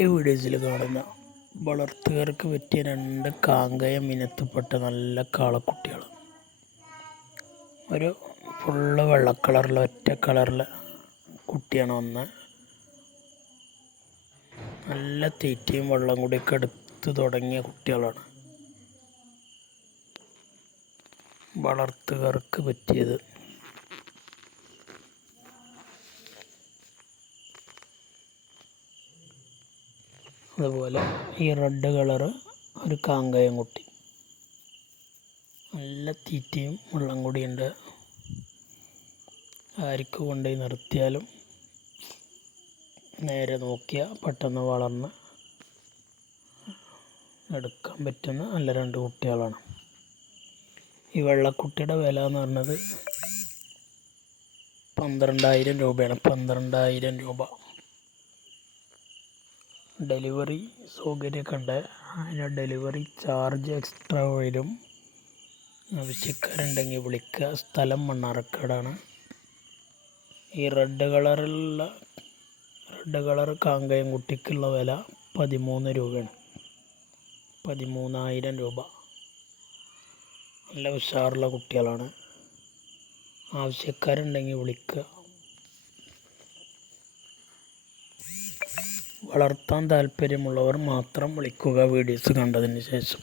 ഈ വീഡിയോസിൽ കാണുന്ന വളർത്തുകാർക്ക് പറ്റിയ 2 കാങ്കയം ഇനത്തിൽപ്പെട്ട നല്ല കാളക്കുട്ടികൾ. ഒരു ഫുള്ള് വെള്ള കളറിൽ ഒറ്റ കളറിലെ കുട്ടിയാണ് ഒന്ന്. നല്ല തീറ്റയും വെള്ളം കൂടിയൊക്കെ എടുത്ത് തുടങ്ങിയ കുട്ടികളാണ്. വളർത്തുകാർക്ക് പറ്റിയത്. അതുപോലെ ഈ റെഡ് കളറ് ഒരു കാങ്കയം കുട്ടി. നല്ല തീറ്റയും വെള്ളം കൂടിയുണ്ട്. ആർക്ക് കൊണ്ടുപോയി നിർത്തിയാലും നേരെ നോക്കിയാൽ പെട്ടെന്ന് വളർന്ന് എടുക്കാൻ പറ്റുന്ന നല്ല 2 കുട്ടികളാണ്. ഈ വെള്ളക്കുട്ടിയുടെ വില എന്ന് പറഞ്ഞത് 12,000 രൂപയാണ്. 12,000 രൂപ. ഡെലിവറി സൗകര്യമൊക്കെ ഉണ്ട്. അതിന് ഡെലിവറി ചാർജ് എക്സ്ട്രാ വരും. ആവശ്യക്കാരുണ്ടെങ്കിൽ വിളിക്കുക. സ്ഥലം മണ്ണാർക്കാടാണ്. ഈ റെഡ് കളർ കാങ്കയം കുട്ടിക്കുള്ള വില 13 രൂപയാണ്. 13,000 രൂപ. നല്ല ഉഷാറുള്ള കുട്ടികളാണ്. ആവശ്യക്കാരുണ്ടെങ്കിൽ വിളിക്കുക. വളർത്താൻ താല്പര്യമുള്ളവർ മാത്രം വിളിക്കുക വീഡിയോസ് കണ്ടതിന് ശേഷം.